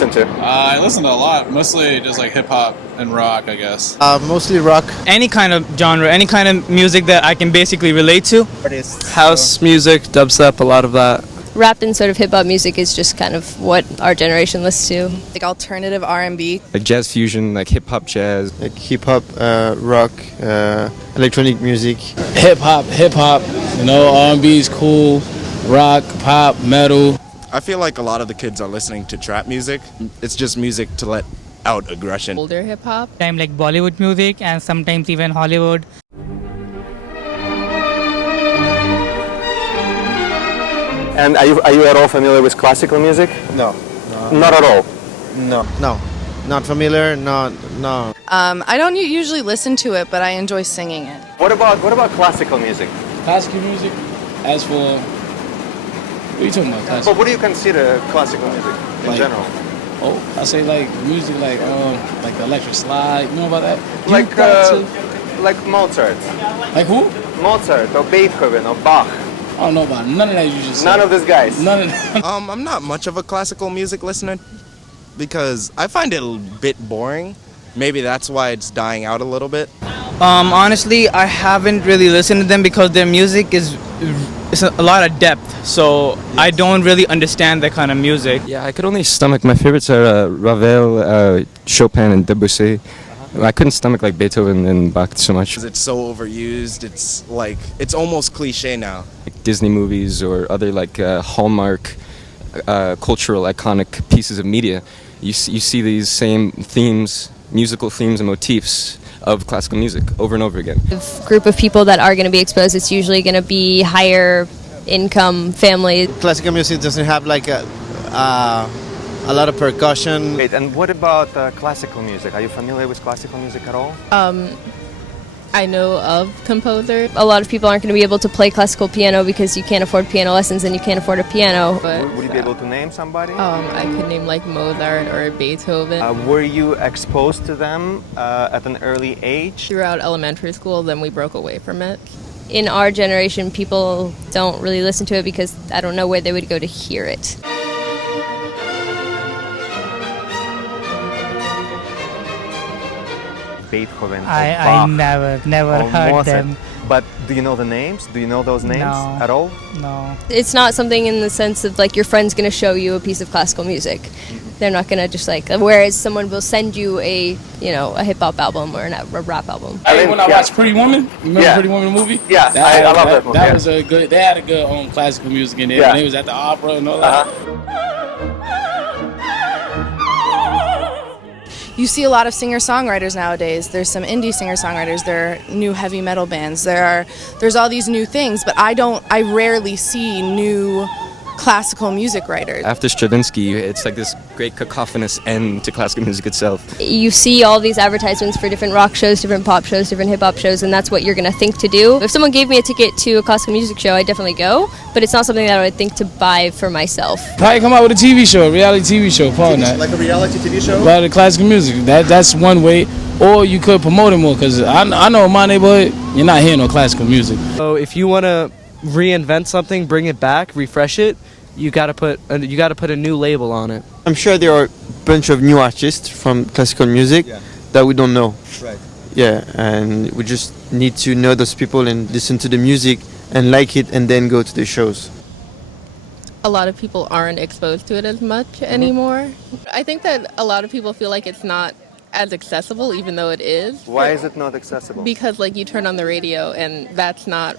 listen to? I listen to a lot, mostly just like hip hop and rock, I guess. Mostly rock. Any kind of genre, any kind of music that I can basically relate to. House music, dubstep, a lot of that. Rap and sort of hip hop music is just kind of what our generation listens to. Like alternative R&B. Like jazz fusion, like hip hop jazz. Like hip hop, rock, electronic music. Hip hop, you know, R&B is cool, rock, pop, metal. I feel like a lot of the kids are listening to trap music. It's just music to let out aggression. Older hip hop. Sometimes like Bollywood music and sometimes even Hollywood. And are you at all familiar with classical music? No. Not at all. No. Not familiar, no. I don't usually listen to it, but I enjoy singing it. What about classical music? Classical music, as for, what are you talking about, But classical? what do you consider classical music in Like- general? Oh, I say like music like the electric slide, you know about that? Like Mozart. Like who? Mozart or Beethoven or Bach. I don't know about none of that you just said. None of these guys. None of that. I'm not much of a classical music listener because I find it a bit boring. Maybe that's why it's dying out a little bit. Honestly, I haven't really listened to them because their music is a lot of depth. So I don't really understand that kind of music. Yeah, I could only stomach, my favorites are Ravel, Chopin, and Debussy. I couldn't stomach like Beethoven and Bach so much. It's so overused. It's almost cliche now. Like Disney movies or other like Hallmark cultural iconic pieces of media. You see these same themes, musical themes and motifs of classical music over and over again. The group of people that are going to be exposed, it's usually going to be higher income families. Classical music doesn't have like a lot of percussion. Wait, and what about classical music? Are you familiar with classical music at all? I know of composers. A lot of people aren't going to be able to play classical piano because you can't afford piano lessons and you can't afford a piano. But Would you be able to name somebody? I could name like Mozart or Beethoven. Were you exposed to them at an early age? Throughout elementary school, then we broke away from it. In our generation, people don't really listen to it because I don't know where they would go to hear it. Beethoven. I never heard Mozart. them. But do you know the names? Do you know those names No. at all? No. It's not something in the sense of like your friend's going to show you a piece of classical music. They're not going to just like, whereas someone will send you a hip hop album or a rap album. Hey, when I watched Pretty Woman, you remember Pretty Woman the movie? Yeah, I love that movie. That was a good. They had a good classical music in there. Yeah. They was at the opera and all that. You see a lot of singer-songwriters nowadays. There's some indie singer-songwriters. There are new heavy metal bands. There's all these new things, but I rarely see new classical music writers. After Stravinsky, it's like this great cacophonous end to classical music itself. You see all these advertisements for different rock shows, different pop shows, different hip hop shows, and that's what you're going to think to do. If someone gave me a ticket to a classical music show, I'd definitely go, but it's not something that I would think to buy for myself. Probably come out with a TV show, a reality TV show, following that. Like a reality TV show? About the classical music. That's one way. Or you could promote it more, because I know in my neighborhood, you're not hearing no classical music. So if you want to reinvent something, bring it back, refresh it, you gotta put a new label on it. I'm sure there are a bunch of new artists from classical music that we don't know. Right. Yeah, and we just need to know those people and listen to the music and like it and then go to the shows. A lot of people aren't exposed to it as much anymore. I think that a lot of people feel like it's not as accessible, even though it is. Why is it not accessible? Because like you turn on the radio and that's not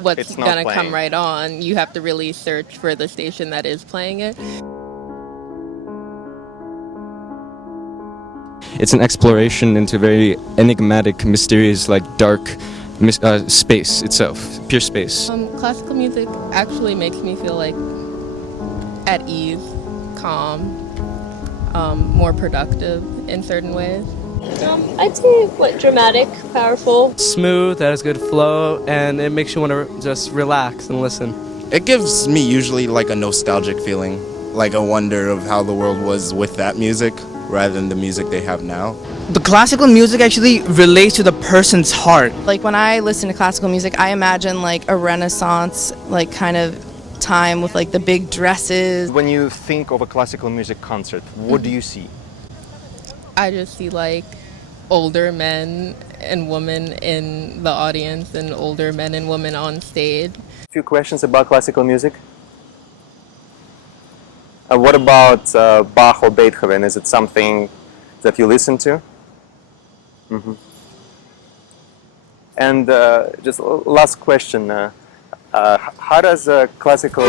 what's It's not gonna playing. come right on. You have to really search for the station that is playing it. It's an exploration into very enigmatic, mysterious, like dark space itself, pure space. Classical music actually makes me feel like at ease, calm, more productive in certain ways. I'd say, dramatic, powerful. Smooth, that has good flow, and it makes you want to just relax and listen. It gives me usually like a nostalgic feeling, like a wonder of how the world was with that music rather than the music they have now. The classical music actually relates to the person's heart. Like when I listen to classical music, I imagine like a Renaissance, like kind of time with like the big dresses. When you think of a classical music concert, what do you see? I just see like older men and women in the audience and older men and women on stage. A few questions about classical music. What about Bach or Beethoven? Is it something that you listen to? Mm-hmm. And just last question, how does classical